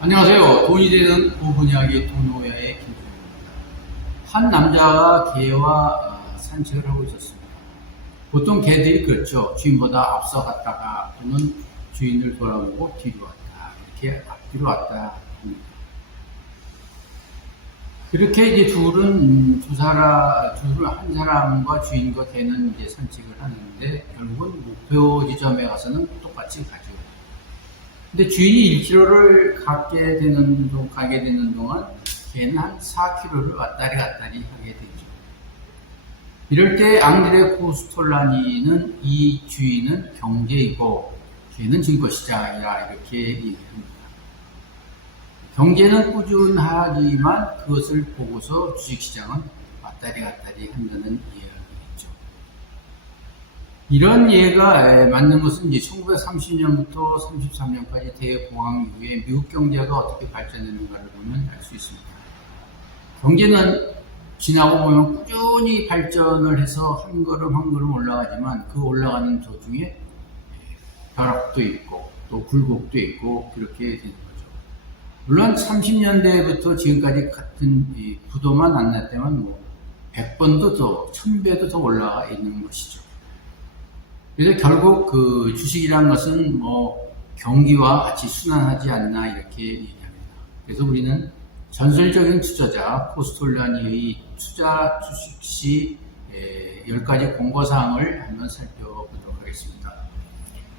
안녕하세요. 돈이 되는 5분 이야기 돈오야의 김주입니다. 한 남자가 개와 산책을 하고 있었습니다. 보통 개들이 그렇죠. 주인보다 앞서 갔다가 또는 주인을 돌아보고 뒤로 왔다. 이렇게 앞뒤로 왔다 합니다. 그렇게 이제 한 사람과 주인과 개는 이제 산책을 하는데 결국은 목표 지점에 가서는 똑같이 가죠. 근데 주인이 1km를 가게 되는 동안 개는 한 4km를 왔다리 갔다리 하게 되죠. 이럴 때 앙드레 코스톨라니는 이 주인은 경제이고 개는 증거시장이라 이렇게 얘기합니다. 경제는 꾸준하지만 그것을 보고서 주식시장은 왔다리 갔다리 한다는 이야기겠죠. 이런 예가 맞는 것은 이제 1930년부터 33년까지 대공황 이후에 미국 경제가 어떻게 발전했는가를 보면 알 수 있습니다. 경제는 지나고 보면 꾸준히 발전을 해서 한 걸음 한 걸음 올라가지만 그 올라가는 도중에 벼락도 있고 또 굴곡도 있고 그렇게 되는 거죠. 물론 30년대부터 지금까지 같은 부도만 안 났다면 100번도 더 1000배도 더 올라가 있는 것이죠. 그래서 결국 그 주식이라는 것은 경기와 같이 순환하지 않나 이렇게 얘기합니다. 그래서 우리는 전설적인 투자자 코스톨라니의 투자 주식시 10가지 공고사항을 한번 살펴보도록 하겠습니다.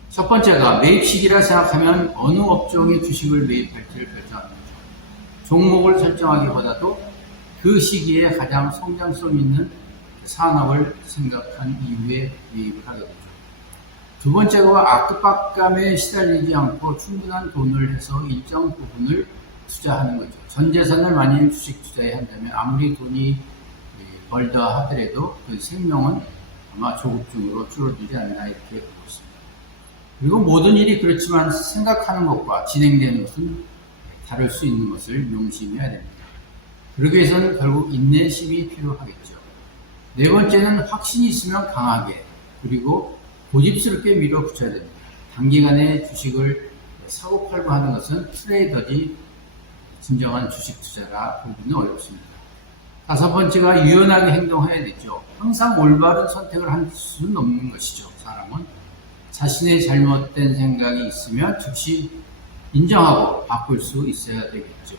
첫 번째가 매입 시기라 생각하면 어느 업종의 주식을 매입할지를 결정합니다. 종목을 설정하기보다도 그 시기에 가장 성장성 있는 산업을 생각한 이후에 매입을 하게 되죠. 두 번째가 압박감에 시달리지 않고 충분한 돈을 해서 일정 부분을 투자하는 거죠. 전 재산을 만일 주식 투자에 한다면 아무리 돈이 벌다 하더라도 그 생명은 아마 조급증으로 줄어들지 않나 이렇게 보고 있습니다. 그리고 모든 일이 그렇지만 생각하는 것과 진행되는 것은 다를 수 있는 것을 명심해야 됩니다. 그러기 위해서는 결국 인내심이 필요하겠죠. 네 번째는 확신이 있으면 강하게 그리고 고집스럽게 밀어붙여야 됩니다. 단기간에 주식을 사고팔고 하는 것은 트레이더지 진정한 주식 투자라 보기는 어렵습니다. 다섯 번째가 유연하게 행동해야 되죠. 항상 올바른 선택을 할 수는 없는 것이죠. 사람은 자신의 잘못된 생각이 있으면 즉시 인정하고 바꿀 수 있어야 되겠죠.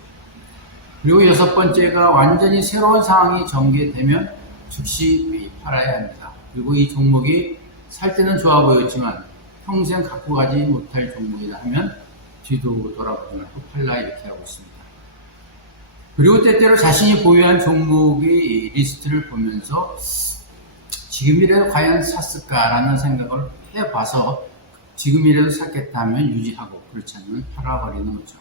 그리고 여섯 번째가 완전히 새로운 상황이 전개되면 즉시 팔아야 합니다. 그리고 이 종목이 살 때는 좋아 보였지만 평생 갖고 가지 못할 종목이다 하면 뒤도 돌아보지 말고 팔라 이렇게 하고 있습니다. 그리고 때때로 자신이 보유한 종목의 리스트를 보면서 지금이라도 과연 샀을까라는 생각을 해봐서 지금이라도 샀겠다 하면 유지하고 그렇지 않으면 팔아버리는 거죠.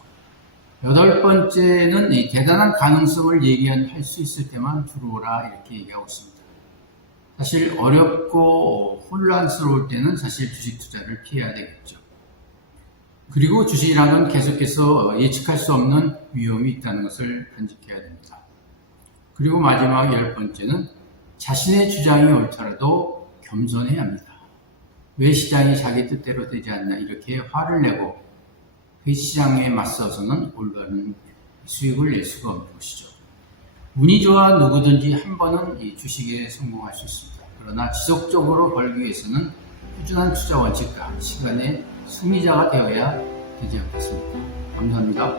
여덟 번째는 이 대단한 가능성을 예견할 수 있을 때만 들어오라 이렇게 얘기하고 있습니다. 사실 어렵고 혼란스러울 때는 사실 주식 투자를 피해야 되겠죠. 그리고 주식이라는 건 계속해서 예측할 수 없는 위험이 있다는 것을 간직해야 됩니다. 그리고 마지막 열 번째는 자신의 주장이 옳더라도 겸손해야 합니다. 왜 시장이 자기 뜻대로 되지 않나 이렇게 화를 내고 그 시장에 맞서서는 올바른 수익을 낼 수가 없는 것이죠. 운이 좋아 누구든지 한 번은 이 주식에 성공할 수 있습니다. 그러나 지속적으로 벌기 위해서는 꾸준한 투자 원칙과 시간의 승리자가 되어야 되지 않겠습니까? 감사합니다.